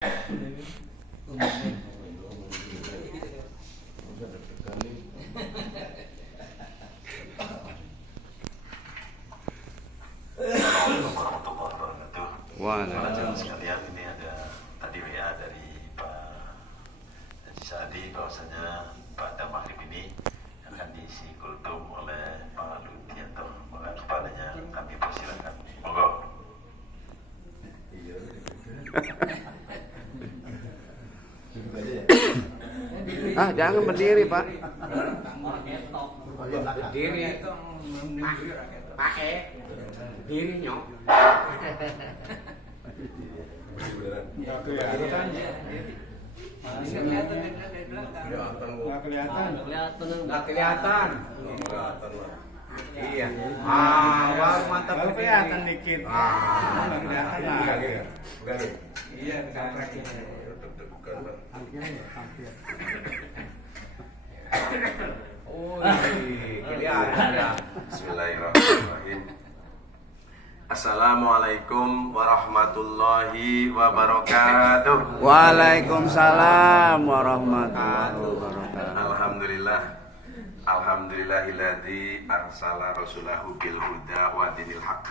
Waalaikumsalam sekalian, ini ada tadi WA dari Pak Haji Sadi bahwasanya pada maghrib ini akan diisi kultum oleh Pak Ludianto. Maka kepadanya kami persilakan. Monggo. Jangan berdiri, Pak. Berdiri itu pakai diri nyok. Nggak kelihatan. Iya. Baru mantap kelihatan dikit. Nggak kelihatan lah. Iya, kelihatan. Oh, kelihatan ya. Bismillahirrahmanirrahim. Assalamualaikum warahmatullahi wabarakatuh. Waalaikumsalam warahmatullahi wabarakatuh. Alhamdulillah. Alhamdulillahilladzi arsala rasulahu bil huda wa dinil haq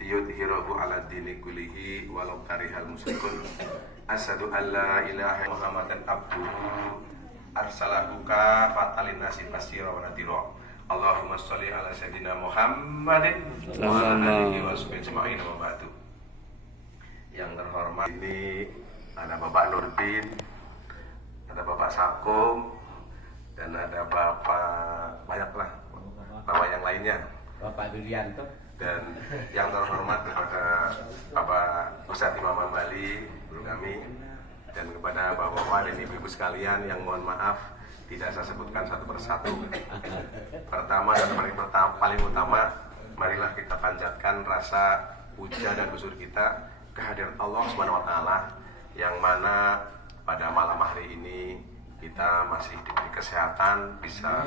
liyudhhirahu 'ala dini kullihi walau karihal musyrikun. Asyhadu an la ilaha illallah Muhammadan abduhu arsalahu kafatan linnasi basyira wa nadhira. Allahumma sholli ala sayyidina Muhammadin wa ala alihi wa sahbihi ajma'in wa ba'du. Yang terhormat ini ada Bapak Nurdin, ada Bapak Sakum, dan ada Bapak banyaklah Bapak yang lainnya. Bapak Dulianto. Dan yang terhormat kepada Bapak Ustadz Imam Ambali, guru kami, dan kepada Bapak-bapak dan Ibu-ibu sekalian yang mohon maaf tidak saya sebutkan satu persatu. Pertama dan paling utama, marilah kita panjatkan rasa puja dan bersyukur kita kehadiran Allah Subhanahu wa taala yang mana pada malam hari ini kita masih diberi kesehatan, bisa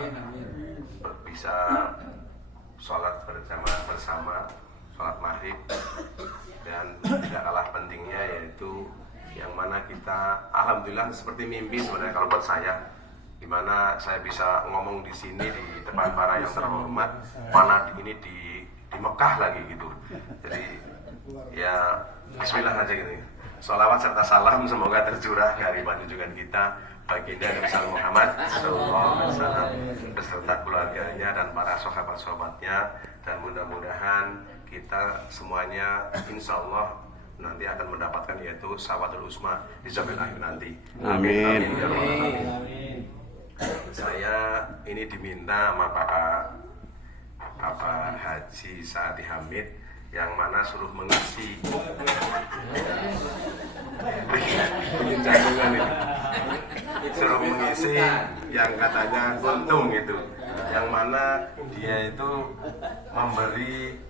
sholat berjamaah bersama, sholat maghrib, dan tidak kalah pentingnya yaitu yang mana kita alhamdulillah seperti mimpi sebenarnya kalau buat saya, dimana saya bisa ngomong di sini di depan para yang terhormat, mana ini di Mekah lagi gitu. Jadi ya Bismillah aja gitu. Sholawat serta salam semoga tercurah dari junjungan kita baginda Nabi Muhammad sallallahu alaihi wasallam beserta keluarganya dan para sahabat-sahabatnya, dan mudah-mudahan kita semuanya insya Allah nanti akan mendapatkan yaitu syafatul uzma di zaman akhir nanti. Amin. Amin. Amin. Saya ini diminta sama Bapak Haji Saadi Hamid yang mana suruh mengisi jantungan ini, suruh mengisi yang katanya untung gitu, yang mana dia itu memberi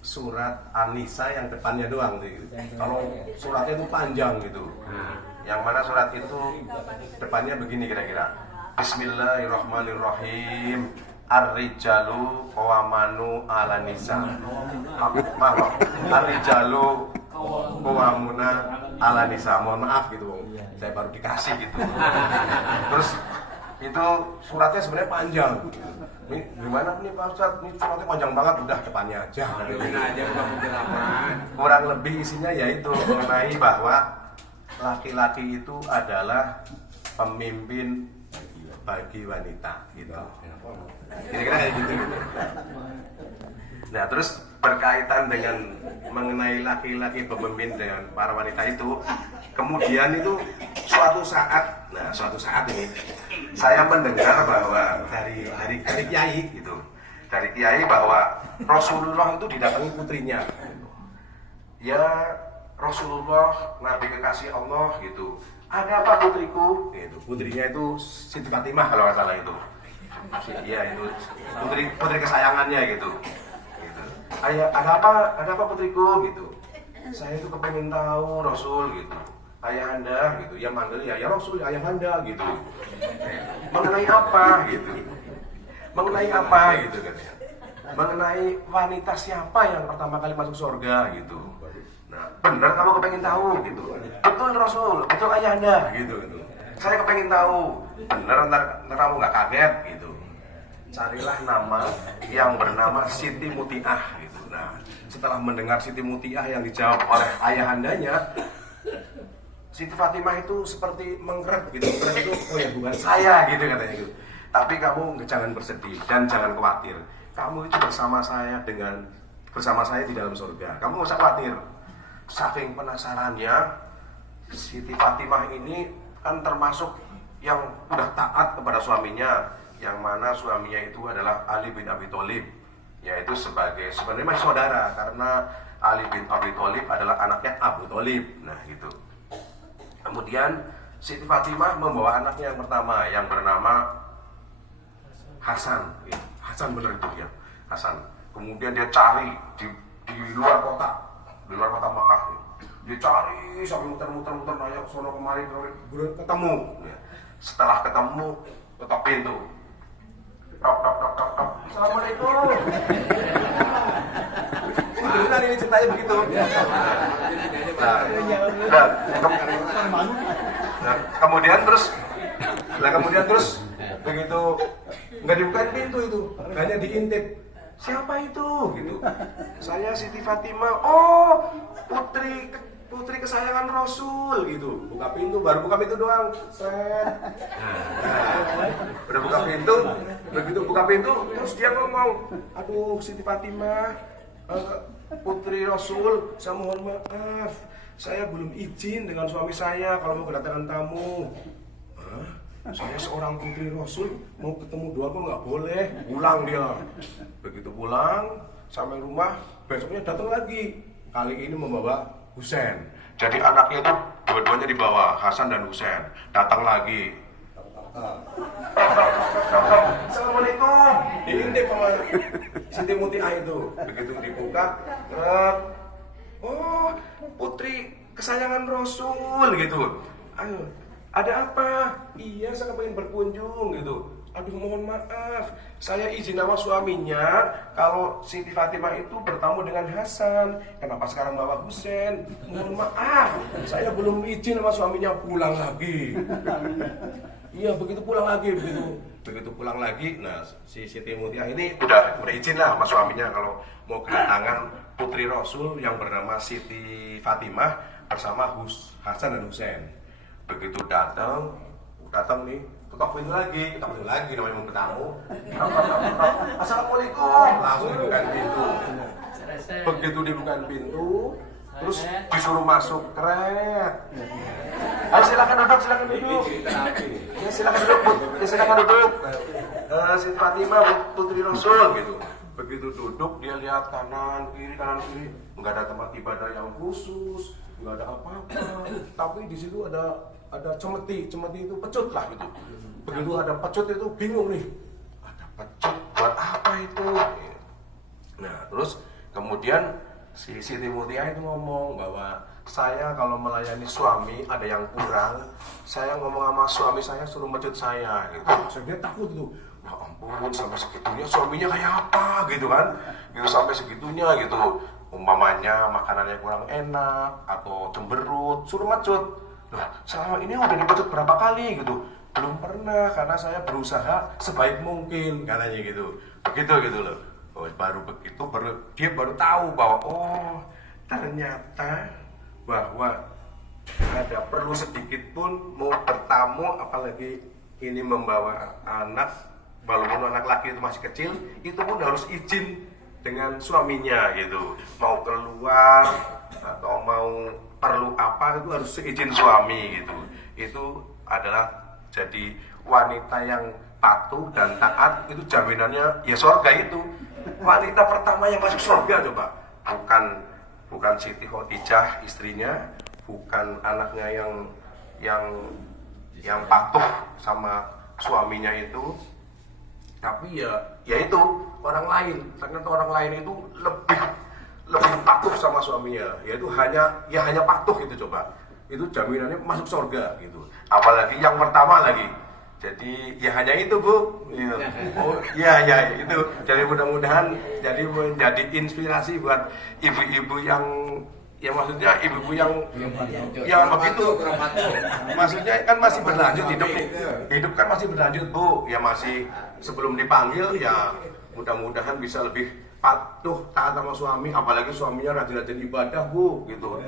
surat An-Nisa yang depannya doang gitu. Kalau suratnya itu panjang gitu, yang mana surat itu depannya begini kira-kira: Bismillahirrahmanirrahim. Ar-rijalu qawwamanu 'ala nisa. Ar-rijalu qawwamuna 'ala nisa. Mohon maaf gitu, saya baru dikasih gitu. Terus itu suratnya sebenarnya panjang. Ini gimana nih Pak Ustadz? Ini suratnya panjang banget, udah depannya aja. Kurang lebih isinya yaitu mengenai bahwa laki-laki itu adalah pemimpin bagi wanita gitu. Kira-kira kayak gitu. Nah, terus berkaitan dengan mengenai laki-laki pemimpin dengan para wanita itu, kemudian itu suatu saat ini saya mendengar bahwa dari kiai gitu, dari kiai bahwa Rasulullah itu didatangi putrinya. Ya Rasulullah, Nabi kekasih Allah gitu. Ada apa putriku? Gitu. Putrinya itu Siti Fatimah kalau nggak salah itu. Iya itu putri kesayangannya gitu. Ayah, ada apa putriku? Gitu. Saya itu kepengen tahu Rasul gitu. Ayahanda gitu. Yang manggil ya Rasul, ayahanda gitu. Mengenai apa gitu? Mengenai apa gitu kan? Mengenai wanita siapa yang pertama kali masuk surga gitu. Nah, bener kamu kepengen tahu gitu. Betul Rasul, betul Ayahanda gitu. Saya kepengen tahu. Bener ntar kamu nggak kaget gitu. Carilah nama yang bernama Siti Mutiah gitu. Nah, setelah mendengar Siti Mutiah yang dijawab oleh ayahandanya, Siti Fatimah itu seperti mengkeret gitu. Mengkeret itu, oh ya bukan saya gitu katanya gitu. Tapi kamu jangan bersedih dan jangan khawatir. Kamu itu bersama saya di dalam surga. Kamu nggak usah khawatir. Saking penasarannya, Siti Fatimah ini kan termasuk yang udah taat kepada suaminya, yang mana suaminya itu adalah Ali bin Abi Thalib, yaitu sebenarnya masih saudara karena Ali bin Abi Thalib adalah anaknya Abu Thalib. Nah gitu. Kemudian Siti Fatimah membawa anaknya yang pertama yang bernama Hasan. Hasan bener itu ya, Hasan. Kemudian dia cari di luar kota Makkah. Dia cari sampai muter-muter nanya ke sono kemari, kemudian ketemu. Setelah ketemu, ketok pintu. Tok. Assalamualaikum. Ini ceritanya begitu. Kemudian terus begitu nggak dibukain pintu itu, hanya diintip. Siapa itu? Gitu. Saya Siti Fatimah. Oh, putri kesayangan Rasul gitu. Buka pintu, baru buka pintu doang. Set. Udah buka pintu, begitu buka pintu, terus dia ngomong, aduh Siti Fatimah, putri Rasul, saya mohon maaf, saya belum izin dengan suami saya kalau mau kedatangan tamu. Hah? Saya seorang putri Rasul, mau ketemu doang kok nggak boleh. Pulang dia. Begitu pulang, sampai rumah, besoknya datang lagi. Kali ini membawa Husain. Jadi anaknya itu dua-duanya dibawa, Hasan dan Husain. Datang lagi. Assalamualaikum. Diintip sama Siti Mutiah itu. Begitu dibuka, oh putri kesayangan Rasul gitu. Ayo, ada apa? Iya, saya pengen berkunjung gitu. Aduh, mohon maaf, saya izin sama suaminya kalau Siti Fatimah itu bertamu dengan Hasan. Kenapa sekarang bawa Husain? Mohon maaf, saya belum izin sama suaminya. Pulang lagi. Iya, begitu pulang lagi. Nah, si Siti Mutiah ini udah izin lah sama suaminya kalau mau kedatangan putri Rasul yang bernama Siti Fatimah bersama Hasan dan Husain. Begitu datang nih, ketok pintu lagi namanya mau bertamu. Assalamualaikum, langsung dibukain pintu. Begitu dibukain pintu, terus disuruh masuk, keren. Ayo silakan duduk. Ya silakan duduk. Siti Fatimah putri Rasul gitu. Begitu duduk dia lihat kanan kiri, nggak ada tempat ibadah yang khusus, nggak ada apa-apa. Tapi di situ ada cemeti itu pecut lah gitu. Begitu ada pecut itu bingung nih. Ada pecut buat apa itu? Nah, terus kemudian si Siti Mutiah itu ngomong bahwa saya kalau melayani suami ada yang kurang, saya ngomong sama suami saya suruh mecut saya gitu. Saya takut itu. Ya ampun, sampai segitunya suaminya kayak apa gitu kan? Gitu sampai segitunya gitu. Umpamanya makanannya kurang enak atau cemberut, suruh mecut. Nah, selama ini udah dipecut berapa kali gitu? Belum pernah, karena saya berusaha sebaik mungkin katanya gitu. Begitu gitu loh. Oh, dia baru tahu bahwa oh ternyata bahwa ada perlu sedikit pun mau bertamu, apalagi ini membawa anak, walaupun anak laki itu masih kecil, itu pun harus izin dengan suaminya gitu. Mau keluar atau mau perlu apa itu harus seizin suami gitu. Itu adalah jadi wanita yang patuh dan taat, itu jaminannya ya surga itu. Wanita pertama yang masuk surga coba. Bukan Siti Khadijah istrinya, bukan anaknya yang patuh sama suaminya itu, tapi ya itu orang lain. Ternyata orang lain itu lebih patuh sama suaminya, yaitu hanya patuh itu coba. Itu jaminannya masuk surga gitu. Apalagi yang pertama lagi. Jadi ya hanya itu Bu. Oh ya itu. Jadi mudah-mudahan jadi menjadi inspirasi buat ibu-ibu Ya maksudnya ibu-ibu yang begitu, maksudnya kan masih berlanjut hidup kan masih berlanjut Bu, ya masih sebelum dipanggil ya mudah-mudahan bisa lebih patuh taat sama suami, apalagi suaminya rajin-rajin ibadah Bu gitu.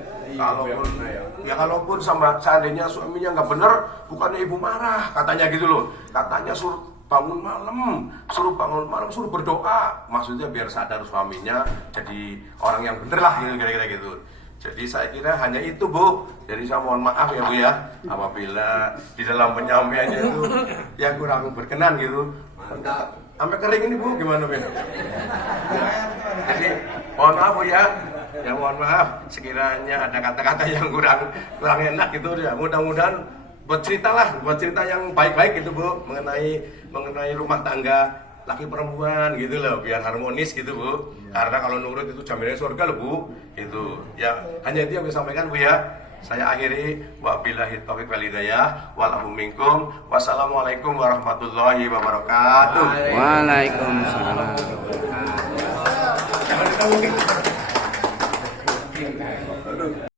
Kalaupun sama seandainya suaminya nggak bener, bukannya ibu marah katanya gitu loh, katanya suruh bangun malam, suruh berdoa, maksudnya biar sadar suaminya jadi orang yang bener lah gitu, kira-kira gitu. Jadi saya kira hanya itu Bu. Jadi saya mohon maaf ya Bu ya, apabila di dalam penyampaiannya itu yang kurang berkenan gitu. Sampai kering ini Bu, gimana Bu? Jadi mohon maaf Bu ya. Ya mohon maaf sekiranya ada kata-kata yang kurang enak gitu ya. Mudah-mudahan buat cerita yang baik-baik gitu Bu, mengenai rumah tangga laki perempuan gitu loh, biar harmonis gitu Bu. Karena kalau nurut itu jaminannya surga loh Bu. Itu ya hanya itu yang bisa sampaikan Bu ya. Saya akhiri, wabillahi taufiq wal hidayah, wal minkum. Wassalamualaikum warahmatullahi wabarakatuh. Waalaikumsalam.